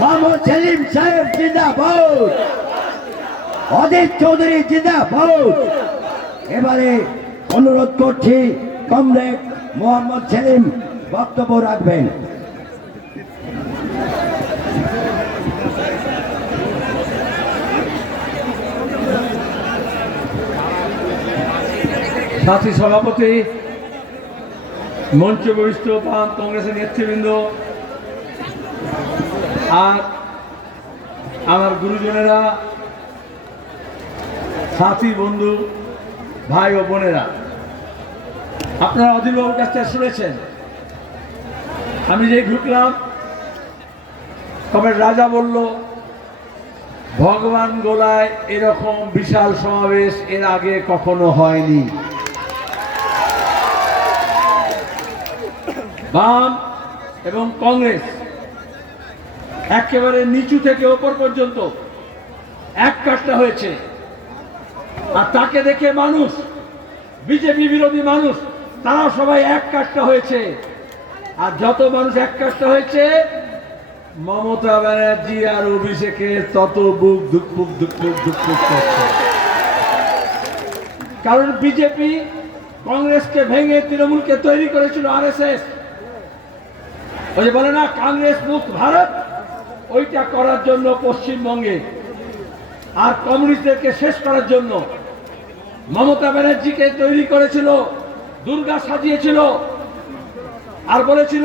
মোহাম্মদ সেলিম সাহেব জিন্দাবাদ, অজিত চৌধুরী জিন্দাবাদ। এবারে অনুরোধ করছি কমরেড মোহাম্মদ সেলিম বক্তব্য রাখবেন। সাথী সভাপতি, মঞ্চ বরিষ্ঠ বাম কংগ্রেসের নেতৃবৃন্দ, আর আমার গুরুজনেরা, সাথী বন্ধু ভাই ও বোনেরা, আপনারা অধীরবাবুর কাছ থেকে শুনেছেন। আমি যেই ঢুকলাম, তবে রাজা বলল ভগবান গোলায় এরকম বিশাল সমাবেশ এর আগে কখনো হয়নি। বাম এবং কংগ্রেস একেবারে নিচু থেকে ওপর পর্যন্ত এক কাট্টা হয়েছে, আর তাকে দেখে মানুষ, বিজেপি বিরোধী মানুষ, তারা সবাই এক কাট্টা হয়েছে। আর যত মানুষ এক কাট্টা হয়েছে, মমতা ব্যানার্জি আর অভিষেকের তত বুক ধুকপুক ধুকপুক ধুকপুক করছে। কারণ বিজেপি কংগ্রেসকে ভেঙে তৃণমূলকে তৈরি করেছিল আরএসএস। ওই যে বলে না কংগ্রেস মুক্ত ভারত, ওইটা করার জন্য পশ্চিমবঙ্গে, আর কমিউনিস্টদেরকে শেষ করার জন্য মমতা ব্যানার্জিকে তৈরি করেছিল, দুর্গা সাজিয়েছিল, আর বলেছিল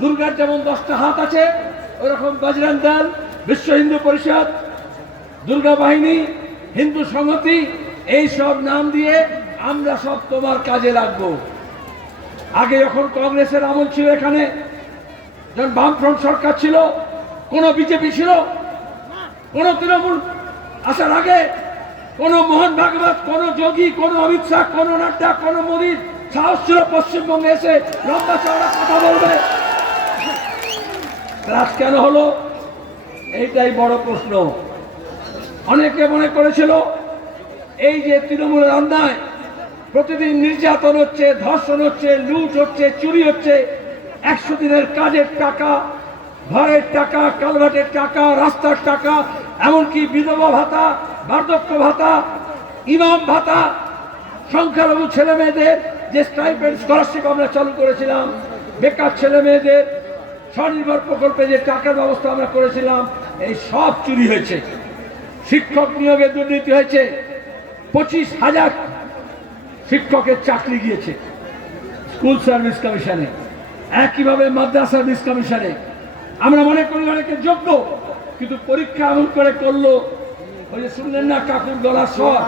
দুর্গার যেমন 10টা হাত আছে, ওরকম বজরং দল, বিশ্ব হিন্দু পরিষদ, দুর্গা বাহিনী, হিন্দু সংহতি, এই সব নাম দিয়ে আমরা সব তোমার কাজে লাগবো। আগে যখন কংগ্রেসের আমল ছিল, এখানে যখন বামফ্রন্ট সরকার ছিল, কোন বিজেপি ছিল, কোন তৃণমূল আসার আগে কোন মোহন ভাগবত, কোন যোগী, কোন অমিত শাহ, কোন নাড্ডা, কোন মোদীর সাহস ছিল পশ্চিমবঙ্গে এসে লম্বা চওড়া কথা বলবে? রাজ কেন হলো? এইটাই বড় প্রশ্ন। অনেকে মনে করেছিল এই যে তৃণমূলের অন্যায়, প্রতিদিন নির্যাতন হচ্ছে, ধর্ষণ হচ্ছে, লুট হচ্ছে, চুরি হচ্ছে, 100 দিনের কাজের টাকা, ঘরের টাকা, কালভার্টের টাকা, রাস্তার টাকা, এমনকি বিধবা ভাতা, বার্ধক্য ভাতা, ইমাম ভাতা, সংখ্যালঘু ছেলে মেয়েদের যে স্টাইপেন্ড স্কলারশিপ আমরা চালু করেছিলাম, বেকার ছেলে মেয়েদের স্বনির্ভর প্রকল্পে যে টাকার ব্যবস্থা আমরা করেছিলাম, এই সব চুরি হয়েছে। শিক্ষক নিয়োগে দুর্নীতি হয়েছে, 25,000 শিক্ষকের চাকরি গিয়েছে স্কুল সার্ভিস কমিশনে, একইভাবে মাদ্রাসা সার্ভিস কমিশনে। আমরা মনে করি অনেকে যোগ্য, কিন্তু পরীক্ষা এমন করে করলো, ওই যে শুনলেন না কাকুর গলার স্বর,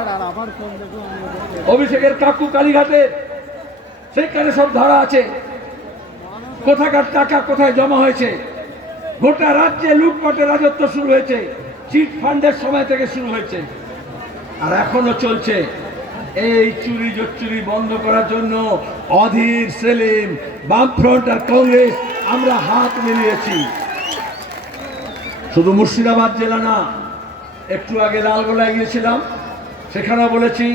অভিষেকের কাকু কালীঘাটের, সেখানে সব ধরা আছে, কোথাকার টাকা কোথায় জমা হয়েছে। গোটা রাজ্যে লুটপাটের রাজত্ব শুরু হয়েছে, চিট ফান্ডের সময় থেকে শুরু হয়েছে, আর এখনো চলছে। এই চুরি জচ্চুরি বন্ধ করার জন্য অধীর, সেলিম, বামফ্রন্ট আর কংগ্রেস আমরা হাত মিলিয়েছি। শুধু মুর্শিদাবাদ জেলা না, একটু আগে লালগোলায় গিয়েছিলাম, সেখানে বলেছি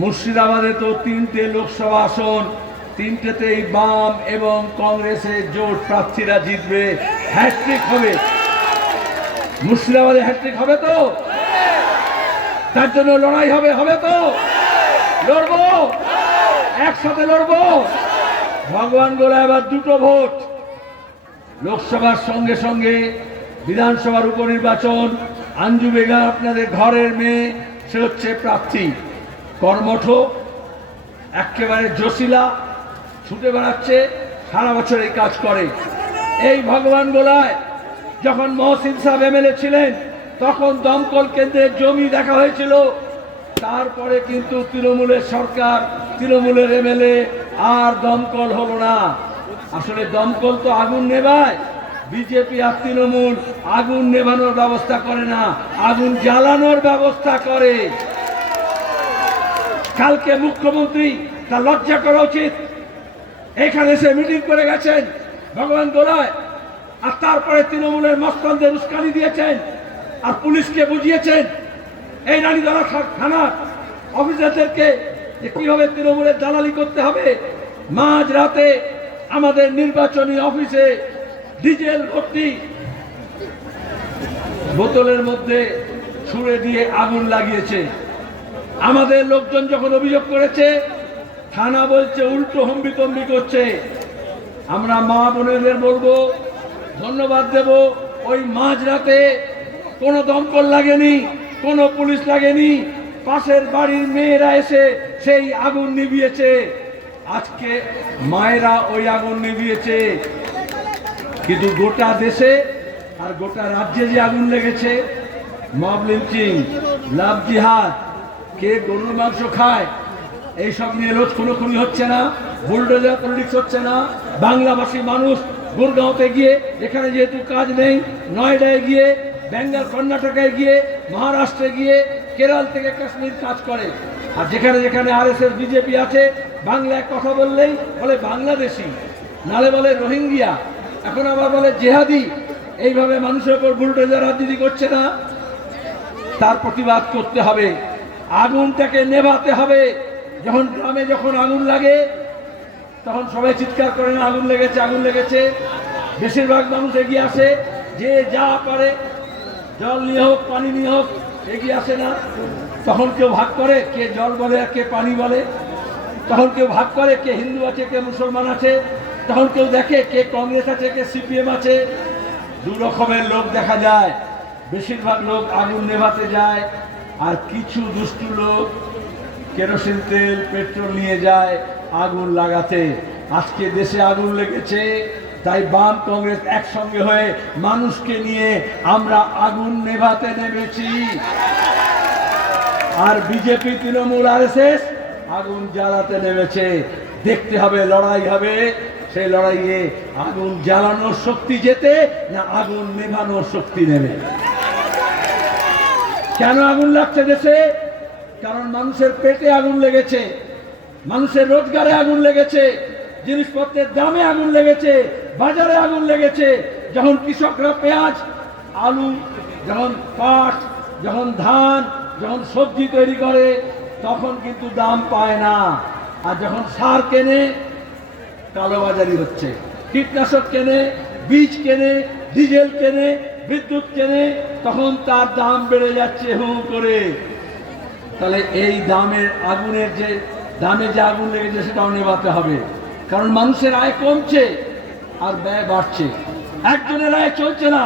মুর্শিদাবাদে তো 3টে লোকসভা আসন, 3টেতেই বাম এবং কংগ্রেসের জোট প্রার্থীরা জিতবে, হ্যাট্রিক হবে। মুর্শিদাবাদে হ্যাট্রিক হবে তো? তার জন্য লড়াই হবে, হবে তো? লড়বো, একসাথে লড়বো। ভগবান গোলা এবার 2টো ভোট, লোকসভার সঙ্গে সঙ্গে বিধানসভার উপনির্বাচন। আঞ্জু বেগম আপনাদের ঘরের মেয়ে, সে হচ্ছে প্রার্থী, কর্মঠ, একেবারে জসিলা, ছুটে বেড়াচ্ছে, সারা বছর এই কাজ করে। এই ভগবান গোলায় যখন মহসিন সাহেব এমএলএ ছিলেন, তখন দমকল কেন্দ্রের জমি দেখা হয়েছিল। তারপরে কিন্তু তৃণমূলের সরকার, তৃণমূলের এমএলএ, আর দমকল হলো না। আসলে দমকল তো আগুন নেভায়, বিজেপি আর তৃণমূল আগুন নেভানোর ব্যবস্থা করে না, আগুন জ্বালানোর ব্যবস্থা করে। কালকে মুখ্যমন্ত্রী, তার লজ্জা করা উচিত, এখানে এসে মিটিং করে গেছেন ভগবান গোলায়, আর তারপরে তৃণমূলের মস্তানদের উস্কানি দিয়েছেন, আর পুলিশকে বুঝিয়েছেন, এই রানীতলা থানার অফিসারদেরকে, যে কিভাবে তৃণমূলের দালালি করতে হবে। মাঝ রাতে আমাদের নির্বাচনী অফিসে ডিজেল ভর্তি বোতলের মধ্যে ছুঁড়ে দিয়ে আগুন লাগিয়েছে। আমাদের লোকজন যখন অভিযোগ করেছে, থানা বলছে উল্টো হম্বিতম্বি করছে। আমরা মা বোনেদের বলবো, ধন্যবাদ দেব, ওই মাঝরাতে কোনো দমকল লাগেনি, কোনো পুলিশ লাগেনি, পাশের বাড়ির মেয়েরা এসে সেই আগুন নিভিয়েছে। আজকে মায়েরা ওই আগুন নিভিয়েছে। কিন্তু গোটা দেশে আর গোটা রাজ্যে যে আগুন লেগেছে, মব লিঞ্চিং, লাভ জিহাদ, কে গরুর মাংস খায়, এইসব নিয়ে রোজ খুনোখুনি হচ্ছে না, বুলডোজার পলিটিক্স হচ্ছে না। বাংলাভাষী মানুষ গুরগাঁওতে গিয়ে, এখানে যেহেতু কাজ নেই, নয়ডায় গিয়ে, বেঙ্গল কর্ণাটকায় গিয়ে, মহারাষ্ট্রে গিয়ে, কেরল থেকে কাশ্মীর কাজ করে। আর যেখানে যেখানে আরএসএস বিজেপি আছে, বাংলায় কথা বললেই বলে বাংলাদেশি, নালে বলে রোহিঙ্গিয়া, এখন আবার বলে জেহাদি। এইভাবে মানুষের উপর বুলডোজার রাজনীতি করছে না? তার প্রতিবাদ করতে হবে, আগুনটাকে নেভাতে হবে। যখন গ্রামে যখন আগুন লাগে, তখন সবাই চিৎকার করে না আগুন লেগেছে, আগুন লেগেছে। বেশিরভাগ মানুষ এগিয়ে আসে, যে যা পারে, জল নিয়ে হোক, পানি নিয়ে হোক, এগিয়ে আসে না। তখন কেউ ভাগ করে, কে জল বলে আর কে পানি বলে। তখন কেউ ভাগ করে, কে হিন্দু আছে, কে মুসলমান আছে। তখন কেউ দেখে কে কংগ্রেস আছে, কে সিপিএম আছে। দু রকমের লোক দেখা যায়। বেশিরভাগ লোক আগুন নেভাতে যায়, আর কিছু দুষ্টু লোক কেরোসিন তেল, পেট্রোল নিয়ে যায় আগুন লাগাতে। আজকে দেশে আগুন লেগেছে, তাই বাম কংগ্রেস একসঙ্গে হয়ে মানুষকে নিয়ে আমরা আগুন নেভাতে নেমেছি। আর বিজেপি, তৃণমূল, আরএসএস আগুন জ্বালাতে নেমেছে। দেখতে হবে, লড়াই হবে। সেই লড়াইয়ে আগুন জ্বালানোর শক্তি জেতে না আগুন নেভানোর শক্তি নেবে। কেন আগুন লাগছে দেশে? কারণ মানুষের পেটে আগুন লেগেছে, মানুষের রোজগারে আগুন লেগেছে, জিনিসপত্রের দামে আগুন লেগেছে, বাজারে আগুন লেগেছে। যখন কৃষকরা পেঁয়াজ, আলু, যখন পাট, যখন ধান, যখন সবজি তৈরি করে, তখন কিন্তু দাম পায় না। আর যখন সার কেনে, কালোবাজারি হচ্ছে। কীটনাশক কেনে, বীজ কেনে, ডিজেল কেনে, বিদ্যুৎ কেনে, তখন তার দাম বেড়ে যাচ্ছে হু করে। তাহলে এই দামের আগুনের যে দামে যে আগুন লেগেছে, সেটাও নেভাতে হবে। কারণ মানুষের আয় কমছে আর ব্যয় বাড়ছে। একজনের আয় চলছে না,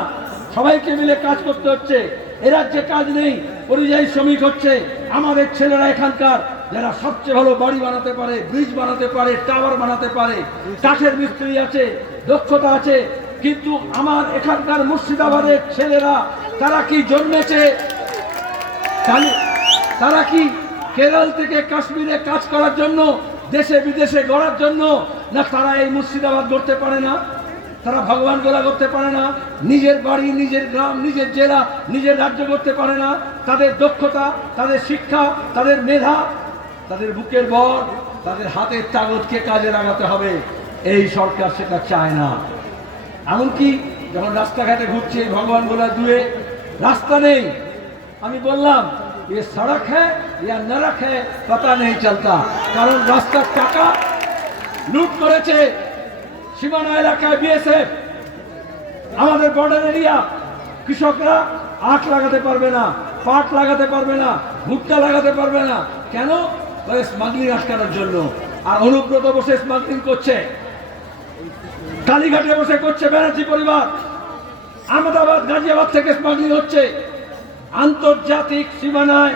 সবাইকে মিলে কাজ করতে হচ্ছে। এ রাজ্যে কাজ নেই, পরিযায়ী শ্রমিক হচ্ছে। আমাদের ছেলেরা এখানকার যারা সবচেয়ে ভালো বাড়ি বানাতে পারে, ব্রিজ বানাতে পারে, টাওয়ার বানাতে পারে, কাঠের মিস্ত্রি আছে, দক্ষতা আছে। কিন্তু আমার এখানকার মুর্শিদাবাদের ছেলেরা, তারা কি জন্মেছে, তারা কি কেরল থেকে কাশ্মীরে কাজ করার জন্য, দেশে বিদেশে গড়ার জন্য? না, তারা এই মুর্শিদাবাদ গড়তে পারে না, তারা ভগবান গোলা করতে পারে না, নিজের বাড়ি, নিজের গ্রাম, নিজের জেলা, নিজের রাজ্য করতে পারে না। তাদের দক্ষতা, তাদের শিক্ষা, তাদের মেধা, তাদের বুকের বর, তাদের হাতের তাগতকে কাজে লাগাতে হবে। এই সরকার সেটা চায় না। এমনকি যখন রাস্তাঘাটে ঘুরছে, ভগবান গোলা দুয়ে রাস্তা নেই, আমি বললাম ये सड़क है या नरक है पता नहीं चलता। কারণ রাস্তার টাকা লুট করেছে সীমানা এলাকায় বিএসএফ। আমাদের বর্ডার এরিয়া, কৃষকরা আখ লাগাতে পারবে না, পাট লাগাতে পারবে না, ভুট্টা লাগাতে পারবে না। কেন? স্মাগলিং আটকানোর জন্য। আর অনুব্রত বসে স্মাগলিং করছে, কালীঘাটে বসে করছে ব্যানার্জি পরিবার। আহমেদাবাদ, গাজিয়াবাদ থেকে স্মাগলিং হচ্ছে। আন্তর্জাতিক সীমানায়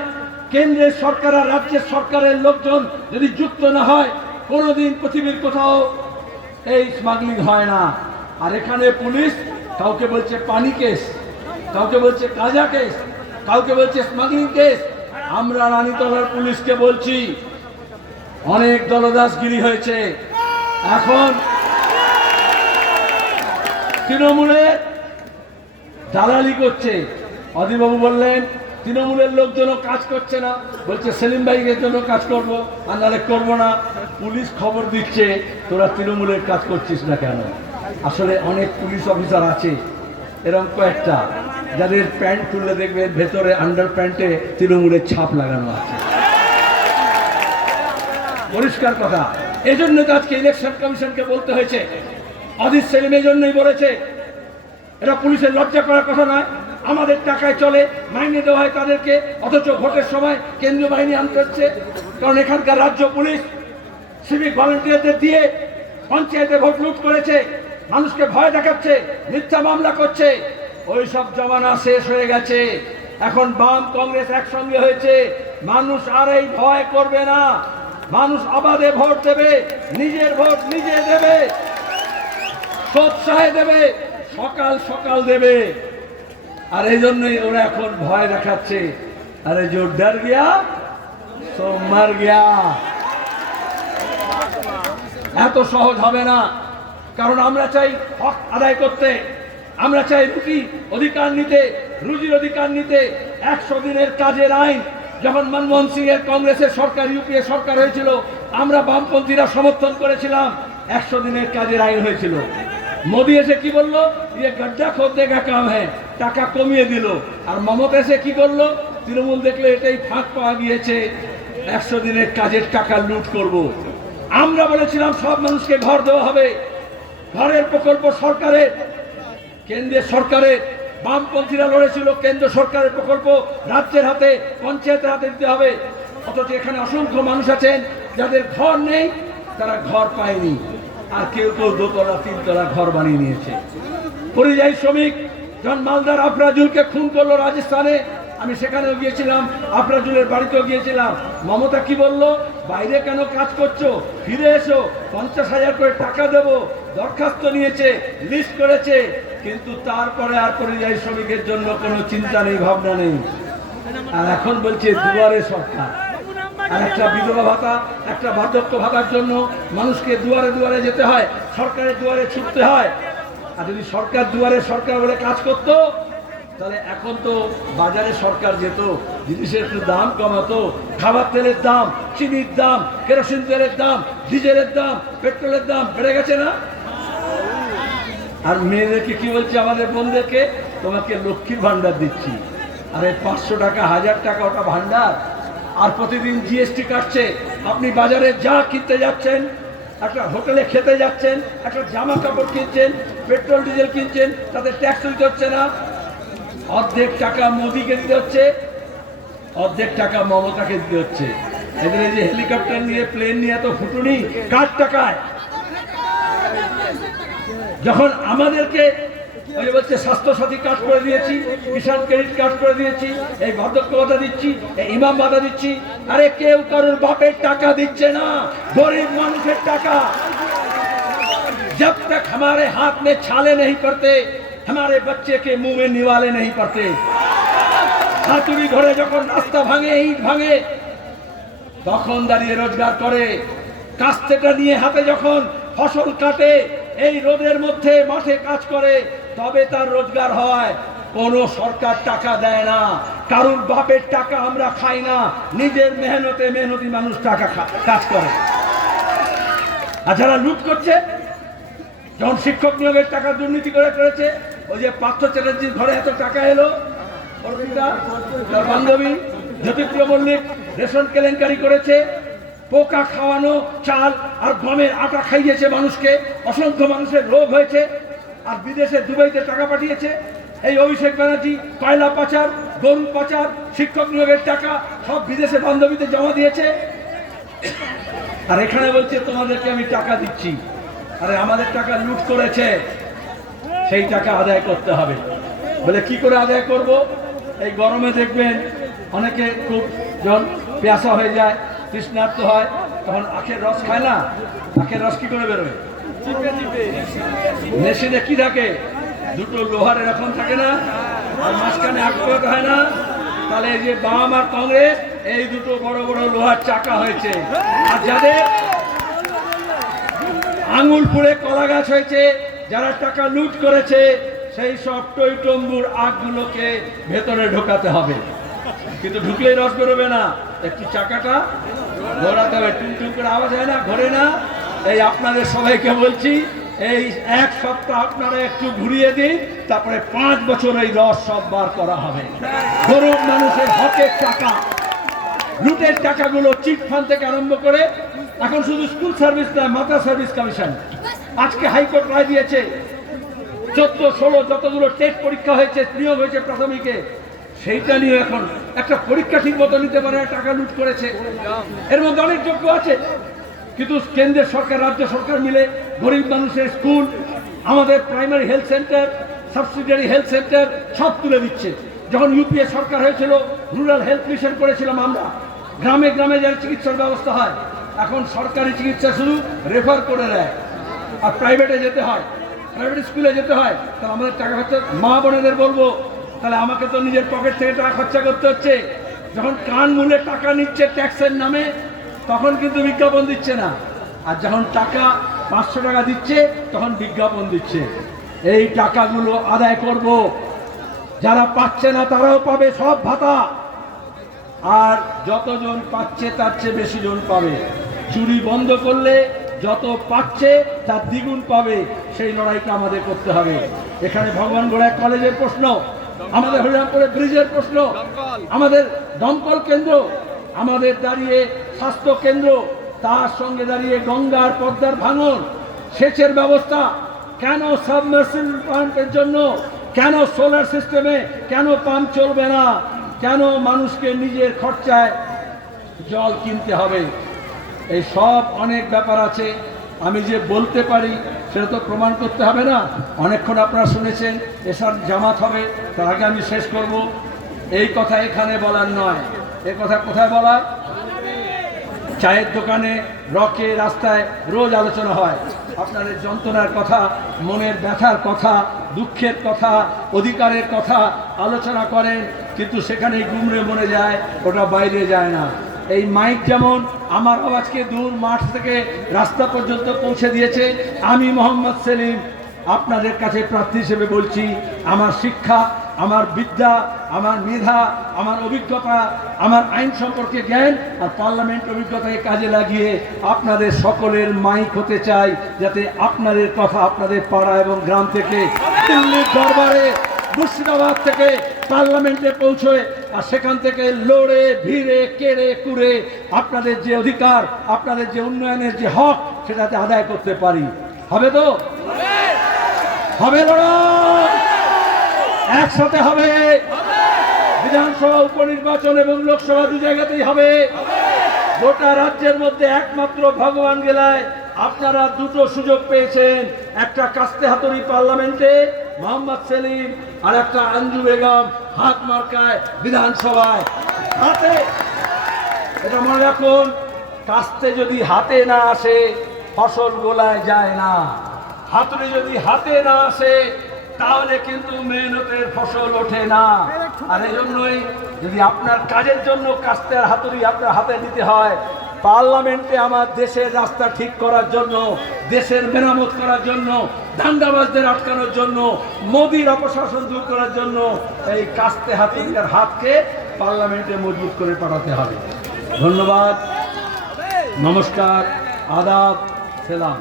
কেন্দ্রের সরকার আর রাজ্যের সরকারের লোকজন যদি যুক্ত না হয়, কোনোদিন পৃথিবীর কোথাও এই স্মাগলিং হয় না। আর এখানে পুলিশ কাউকে বলছে পানি কেস, কাউকে বলছে গাঁজা কেস, কাউকে বলছে স্মাগলিং কেস। আমরা রানীতলার পুলিশকে বলছি, অনেক দলদাসগিরি হয়েছে। এখন তৃণমূলের দালালি করছে। অধীরবাবু বললেন তৃণমূলের লোকজনও কাজ করছে না, বলছে সেলিম ভাইয়ের জন্য কাজ করবো, আর নাহলে করবো না। পুলিশ খবর দিচ্ছে, তোরা তৃণমূলের কাজ করছিস না কেন? আসলে অনেক পুলিশ অফিসার আছে এরকম কয়েকটা, যাদের প্যান্ট খুললে দেখবেন ভেতরে আন্ডার প্যান্টে তৃণমূলের ছাপ লাগানো আছে। পরিষ্কার কথা। এজন্য তো আজকে ইলেকশন কমিশনকে বলতে হয়েছে। অধীর সেলিম এই জন্যই বলেছে, এটা পুলিশের লজ্জা করার কথা নয়। আমাদের টাকায় চলে, মাইনে দেওয়া হয় তাদেরকে, অথচ ভোটের সময় কেন্দ্রীয় বাহিনী আনতে হচ্ছে। কারণ এখানকার রাজ্য পুলিশ সিভিক ভলেন্টিয়ারদের দিয়ে পঞ্চায়েতে ভোট লুট করেছে, মানুষকে ভয় দেখাচ্ছে, মিথ্যা মামলা করছে। ওই সব জমানা শেষ হয়ে গেছে। এখন বাম কংগ্রেস একসঙ্গে হয়েছে, মানুষ আর এই ভয় করবে না। মানুষ অবাধে ভোট দেবে, নিজের ভোট নিজে দেবে, সোৎসাহে দেবে, সকাল সকাল দেবে। আর এই জন্যই ওরা এখন ভয় দেখাচ্ছে, আরে জো ডর গিয়া সো মার গিয়া। এত সহজ হবে না, কারণ আমরা চাই হক আদায় করতে, আমরা চাই রুটি অধিকার নিতে, রুজির অধিকার নিতে। 100 দিনের কাজের আইন যখন মনমোহন সিং এর কংগ্রেসের সরকার, ইউপিএ সরকার হয়েছিল, আমরা বামপন্থীরা সমর্থন করেছিলাম। 100 দিনের কাজের আইন হয়েছিল। মোদী এসে কি বললো, ইয়ে গड्ढा खोदने का काम है, টাকা কমিয়ে দিল। আর মমতা এসে কি করলো, তৃণমূল দেখলে এটাই ফাঁক পাওয়া গিয়েছে, 100 দিনের কাজের টাকা লুট করব। আমরা বলেছিলাম সব মানুষকে ঘর দেওয়া হবে, ঘরের প্রকল্প সরকারের, কেন্দ্রের সরকারের। বামপন্থীরা লড়েছিল কেন্দ্র সরকারের প্রকল্প রাজ্যের হাতে, পঞ্চায়েতের হাতে দিতে হবে। অথচ এখানে অসংখ্য মানুষ আছেন যাদের ঘর নেই, তারা ঘর পায়নি। আর কেউ কেউ দোতলা তিনতলা ঘর বানিয়ে নিয়েছে। পরিযায়ী শ্রমিক যখন মালদার আফরাজুলকে খুন করলো রাজস্থানে, আমি সেখানেও গিয়েছিলাম, আফরাজুলের বাড়িতেও গিয়েছিলাম। মমতা কি বলল, বাইরে কেন কাজ করছো, ফিরে এসো, 50,000 করে টাকা দেবো। দরখাস্ত নিয়েছে, লিস্ট করেছে, কিন্তু তারপরে আর পরিযায়ী শ্রমিকের জন্য কোনো চিন্তা নেই, ভাবনা নেই। আর এখন বলছে দুয়ারে সরকার। আর একটা বিধবা ভাতা, একটা বার্ধক্য ভাতার জন্য মানুষকে দুয়ারে দুয়ারে যেতে হয়, সরকারের দুয়ারে ছুটতে হয়। আর যদি সরকার দুয়ারে সরকার বলে কাজ করতো, তাহলে এখন তো বাজারে সরকার যেত, জিনিসের একটু দাম কমাতো, খাবার তেলের দাম, চিনির দাম, কেরোসিন তেলের দাম, ডিজেলের দাম, পেট্রোলের দাম বেড়ে গেছে না? আর মেয়েদেরকে কি বলছে, আমাদের বোনদেরকে, তোমাকে লক্ষ্মীর ভান্ডার দিচ্ছি। আরে 500 টাকা, 1000 টাকা ওটা ভান্ডার। আর প্রতিদিন জিএসটি কাটছে। আপনি বাজারে যা কিনতে যাচ্ছেন, একটা হোটেলে খেতে যাচ্ছেন, একটা জামা কাপড় কিনছেন, পেট্রোল ডিজেল কিনছেন, তাদের ট্যাক্স দিতে হচ্ছে না। অর্ধেক টাকা মোদিকে দিতে হচ্ছে, অর্ধেক টাকা মমতাকে দিতে হচ্ছে। এদের এই যে হেলিকপ্টার নিয়ে, প্লেন নিয়ে এত ফুটুনি, কার টাকায়? যখন আমাদেরকে ওই যে বলছে স্বাস্থ্য সাথী কার্ড করে দিয়েছি, কিষাণ ক্রেডিট কার্ড করে দিয়েছি, এই বার্ধক্য ভাতা দিচ্ছি, এই ইমাম ভাতা দিচ্ছি, আরে কেউ কারোর বাপের টাকা দিচ্ছে না, গরিব মানুষের টাকা। जब तक हमारे हाथ में छाले नहीं पड़ते, हमारे बच्चे के मुंह में निवाले नहीं पड़ते। হাতুড়ি ধরে যখন রাস্তা ভাঙে, ইট ভাঙে, তখন দাঁড়িয়ে রোজগার করে। কাস্তেটা নিয়ে হাতে যখন ফসল কাটে, এই রোদের মধ্যে মাঠে কাজ করে, তবে তার রোজগার হয়। কোনো সরকার টাকা দেয় না, কারুর বাপের টাকা আমরা খাই না, নিজের মেহনতে মেহনতি মানুষ টাকা কাজ করে। আর যারা লুট করছে, যখন শিক্ষক নিয়োগের টাকা দুর্নীতি করেছে, ওই যে পার্থ চ্যাটার্জির ঘরে এত টাকা এলো, তার বান্ধবী জ্যোতিপ্রিয় মল্লিক রেশন কেলেঙ্কারি করেছে, পোকা খাওয়ানো চাল আর গমের আটা খাইয়েছে মানুষকে, অসংখ্য মানুষের রোগ হয়েছে। আর বিদেশে দুবাইতে টাকা পাঠিয়েছে। এই অভিষেক ব্যানার্জি কয়লা পাচার, গরু পাচার, শিক্ষক নিয়োগের টাকা সব বিদেশে বান্ধবীতে জমা দিয়েছে। আর এখানে বলছে তোমাদেরকে আমি টাকা দিচ্ছি। আরে আমাদের টাকা লুট করেছে, সেই টাকা আদায় করতে হবে। বলে কি করে আদায় করব? এই গরমে দেখবেন অনেকে খুব যখন পেয়াসা হয়ে যায়, তৃষ্ণার্ত হয়, তখন আখের রস খায় না। আখের রস কি করে বেরোয়? মেশিনে কি থাকে? দুটো লোহার এরকম থাকে না, আর মাঝখানে আখ হয় না। তাহলে এই যে বাম আর কংগ্রেস, এই দুটো বড় বড় লোহার চাকা হয়েছে। আর যাদের আঙুল পুড়ে কলা গাছ হয়েছে, যারা টাকা লুট করেছে, সেই সব টইটম্বুর আগগুলোকে ভেতরে ঢোকাতে হবে। কিন্তু ঢুকলেই রস বেরোবে না, একটু চাকাটা ঘোরাতে হবে। টুনটুন করে আওয়াজ হয় না, ঘোরে না। এই আপনাদের সবাইকে বলছি, এই 1 সপ্তাহ আপনারা একটু ঘুরিয়ে দিন, তারপরে 5 বছর এই রস সব বার করা হবে। গরিব মানুষের হকের টাকা, লুটের টাকাগুলো চিট ফান্ড থেকে আরম্ভ করে এখন শুধু স্কুল সার্ভিস না, মাদ্রাসা সার্ভিস কমিশন। আজকে হাইকোর্ট রায় দিয়েছে 14-16 যতগুলো টেট পরীক্ষা হয়েছে, নিয়োগ হয়েছে প্রাথমিকে, সেইটা নিয়ে এখন একটা পরীক্ষা ঠিক মতো নিতে পারে, টাকা লুট করেছে। এর মধ্যে অনেক যোগ্য আছে, কিন্তু কেন্দ্রের সরকার রাজ্য সরকার মিলে গরিব মানুষের স্কুল, আমাদের primary health centre, subsidiary health centre সব তুলে দিচ্ছে। যখন ইউপিএ সরকার হয়েছিল, রুরাল হেলথ মিশন করেছিলাম আমরা, গ্রামে গ্রামে যার চিকিৎসার ব্যবস্থা হয়। এখন সরকারি চিকিৎসা শুধু রেফার করে দেয়, আর প্রাইভেটে যেতে হয়, প্রাইভেট স্কুলে যেতে হয়। তাহলে আমাদের টাকা খরচা, মা বোনেদের বলবো, তাহলে আমাকে তো নিজের পকেট থেকে টাকা খরচা করতে হচ্ছে। যখন কান মূলে টাকা নিচ্ছে ট্যাক্সের নামে, তখন কিন্তু বিজ্ঞাপন দিচ্ছে না, আর যখন টাকা 500 টাকা দিচ্ছে তখন বিজ্ঞাপন দিচ্ছে। এই টাকাগুলো আদায় করব, যারা পাচ্ছে না তারাও পাবে সব ভাতা, আর যতজন পাচ্ছে তার চেয়ে বেশি জন পাবে। চুরি বন্ধ করলে যত পাচ্ছে তার দ্বিগুণ পাবে, সেই লড়াইটা আমাদের করতে হবে। এখানে ভগবান গোড়ায় কলেজের প্রশ্ন, আমাদের হরিরামপুরে ব্রিজের প্রশ্ন, আমাদের দমকল কেন্দ্র, আমাদের দাঁড়িয়ে স্বাস্থ্য কেন্দ্র, তার সঙ্গে দাঁড়িয়ে গঙ্গার পদ্মার ভাঙন, সেচের ব্যবস্থা, কেন সাবমার্সিবল পাম্পের জন্য, কেন সোলার সিস্টেমে কেন পাম্প চলবে না, কেন মানুষকে নিজের খরচায় জল কিনতে হবে। এই সব অনেক ব্যাপার আছে, আমি যে বলতে পারি সেটা তো প্রমাণ করতে হবে না। অনেকক্ষণ আপনারা শুনেছেন, এসব জামাত হবে, তার আগে আমি শেষ করব। এই কথা এখানে বলার নয়, এ কথা কোথায় বলা? চায়ের দোকানে, রকে, রাস্তায় রোজ আলোচনা হয়। আপনাদের যন্ত্রণার কথা, মনের ব্যথার কথা, দুঃখের কথা, অধিকারের কথা আলোচনা করেন, কিন্তু সেখানেই গুমরে মরে যায়, ওটা বাইরে যায় না। এই মাইক যেমন আমার আওয়াজকে দূর মাঠ থেকে রাস্তা পর্যন্ত পৌঁছে দিয়েছে, আমি মোহাম্মদ সেলিম আপনাদের কাছে প্রার্থী হিসেবে বলছি, আমার শিক্ষা, আমার বিদ্যা, আমার মেধা, আমার অভিজ্ঞতা, আমার আইন সম্পর্কে জ্ঞান আর পার্লামেন্ট অভিজ্ঞতাকে কাজে লাগিয়ে আপনাদের সকলের মাইক হতে চাই, যাতে আপনাদের কথা আপনাদের পাড়া এবং গ্রাম থেকে, দিল্লির দরবারে, মুর্শিদাবাদ থেকে পার্লামেন্টে পৌঁছয়, আর সেখান থেকে লড়ে ভিড়ে কেড়ে কুড়ে আপনাদের যে অধিকার, আপনাদের যে উন্নয়নের যে হক, সেটাতে আদায় করতে পারি। হবে তো? হবে লড়াই, একসাথে হবে। বিধানসভা উপনির্বাচন এবং লোকসভা 2 জায়গাতেই হবে। গোটা রাজ্যের মধ্যে একমাত্র ভগবান গেলায় আপনারা 2টো সুযোগ পেয়েছেন, একটা কাস্তে হাতুড়ি পার্লামেন্টে মোহাম্মদ সেলিম, আর একটা আঞ্জু বেগম হাত মার্কায় বিধানসভায়। হাতে, এটা মনে রাখুন, কাস্তে যদি হাতে না আসে ফসল গোলায় যায় না, হাতুড়ি যদি হাতে না আসে তাহলে কিন্তু মেহনতের ফসল ওঠে না। আর এই জন্যই যদি আপনার কাজের জন্য কাস্তের হাতুড়ি আপনার হাতে নিতে হয়, পার্লামেন্টে আমার দেশের রাস্তা ঠিক করার জন্য, দেশের মেরামত করার জন্য, ধান্দাবাজদের আটকানোর জন্য, মোদির অপশাসন দূর করার জন্য এই কাস্তে হাতুড়ির হাতকে পার্লামেন্টে মজবুত করে পাঠাতে হবে। ধন্যবাদ, নমস্কার, আদাব, সেলাম।